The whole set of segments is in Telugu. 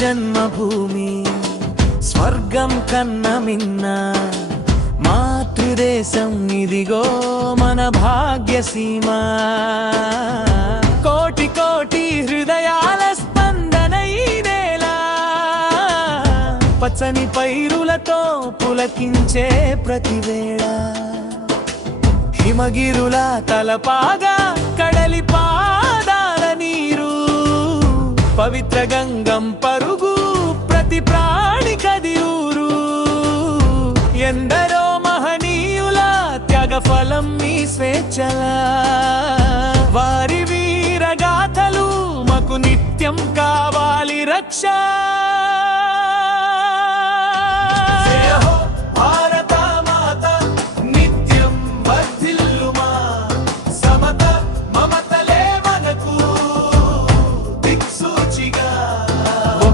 జన్మభూమి స్వర్గం కన్న మిన్న మాతృదేశం ఇదిగో మన భాగ్యసీమ. కోటి కోటి హృదయాల స్పందన పచ్చని పైరులతో పులకించే ప్రతివేళ. హిమగిరుల తలపాగా కడలిపా పవిత్ర గంగం పరుగు ప్రతి ప్రాణి కది ఊరు ఎందరో మహనీయుల త్యాగ ఫలం మీ స్వేచ్ఛల. వారి వీరగాథలు మాకు నిత్యం కావాలి రక్ష.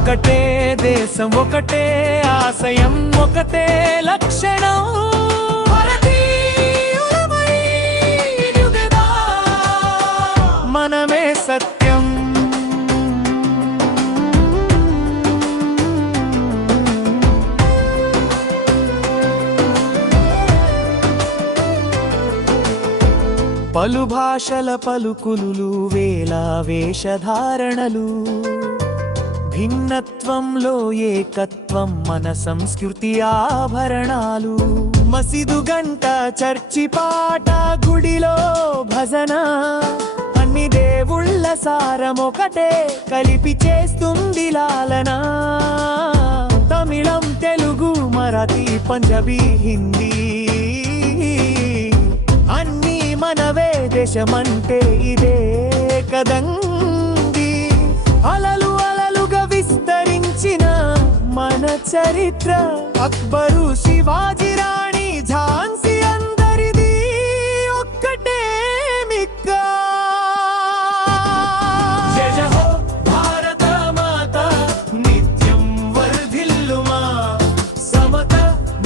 ఒకటే దేశం ఒకటే ఆశయం ఒకటే లక్షణం. మనమే సత్యం. పలు భాషల పలుకులు వేల వేషధారణలు. భిన్నత్వంలో ఏకత్వం మన సంస్కృతి ఆభరణాలు. మసిదు గంట చర్చి పాట గుడిలో భజన. అన్ని దేవుళ్ళ సారం ఒకటే కలిపి చేస్తుంది లాలన. తమిళం తెలుగు మరాఠీ పంజాబీ హిందీ. అన్నీ మనవే దేశమంటే ఇదే కదండి. అలలు చరిత్ర. అక్బరు శివాజీ రాణి ఝాన్సీ అందరిది ఒక్కటే మిక్క. భారత మాత నిత్యం వర్ధిల్లుమా. సమత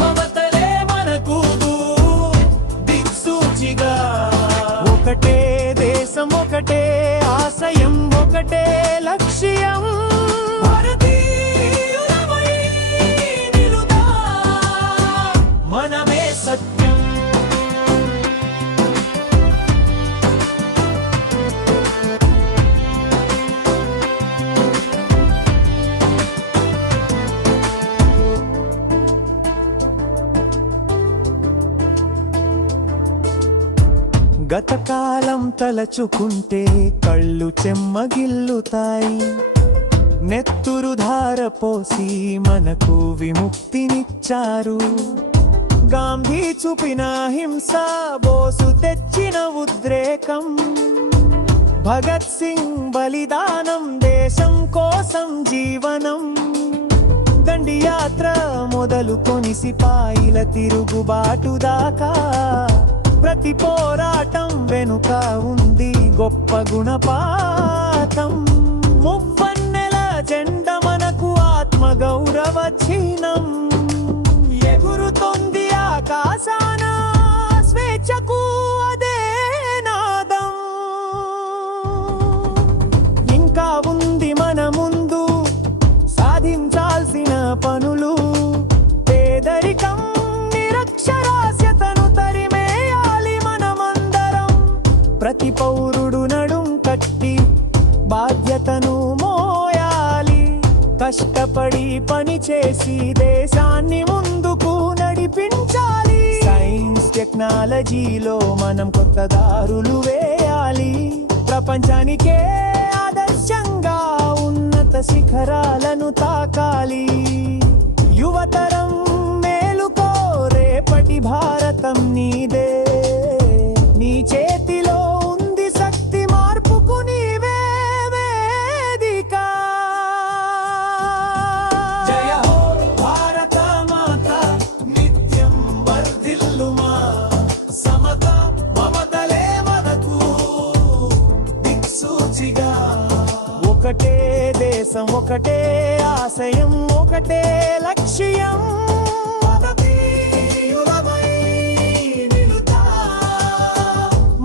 మమతలే మనకు దిక్సూచిగా. ఒకటే దేశం ఒకటే ఆశయం ఒకటే లక్ష్యం. గతకాలం తలచుకుంటే కళ్ళు చెమ్మగిల్లుతాయి. నెత్తురు ధార పోసి మనకు విముక్తినిచ్చారు. గాంధీ చూపిన హింస బోసు తెచ్చిన ఉద్రేకం. భగత్ సింగ్ బలిదానం దేశం కోసం జీవనం. దండి యాత్ర మొదలుకొని సిపాయిల తిరుగుబాటు దాకా. ప్రతి పోరాటం వెనుక ఉంది గొప్ప గుణపాతం మువ్వన్నెల జెండ మనకు ఆత్మ గౌరవ చిహ్నం. ఎగురుతోంది ఆకాశానా ప్రతి పౌరుడు నడుం కట్టి బాధ్యతను మోయాలి. కష్టపడి పని చేసి దేశాన్ని ముందుకు నడిపించాలి. సైన్స్ టెక్నాలజీలో మనం కొత్త దారులు వేయాలి. ప్రపంచానికే ఆదర్శంగా ఉన్నత శిఖరాలను తాకాలి. యువతరం మేలుకో రేపటి భారతం నీదే. కోసం ఒకటే ఆశయం ఒకటే లక్ష్యం.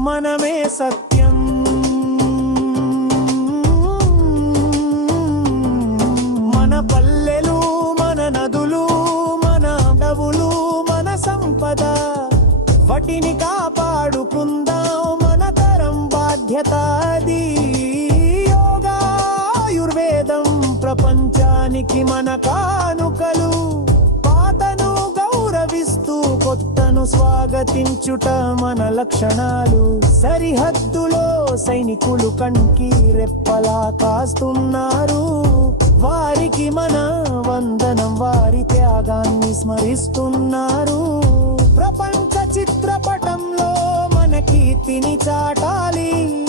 మనమే సత్యం. మన పల్లెలు మన నదులు మన డబులు మన సంపద. వాటిని కాపాడుకుందాం మన తరం బాధ్యత. దానికి మన కానుకలు పాతను గౌరవిస్తూ కొత్తను స్వాగతించుట మన లక్షణాలు. సరిహద్దులో సైనికులు కంకి రెప్పలా కాస్తున్నారు. వారికి మన వందనం వారి త్యాగాన్ని స్మరిస్తున్నారు. ప్రపంచ చిత్రపటంలో మన కీర్తిని చాటాలి.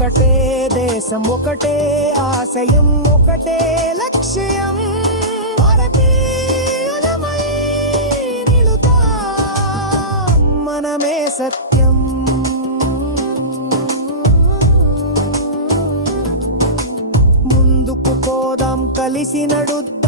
ఒకటే దేశం ఒకటే ఆశయం ఒకటే లక్ష్యం. భారతీయులమై నిలుతాం మనమే సత్యం. ముందుకు పోదాం కలిసి నడుద్దాం.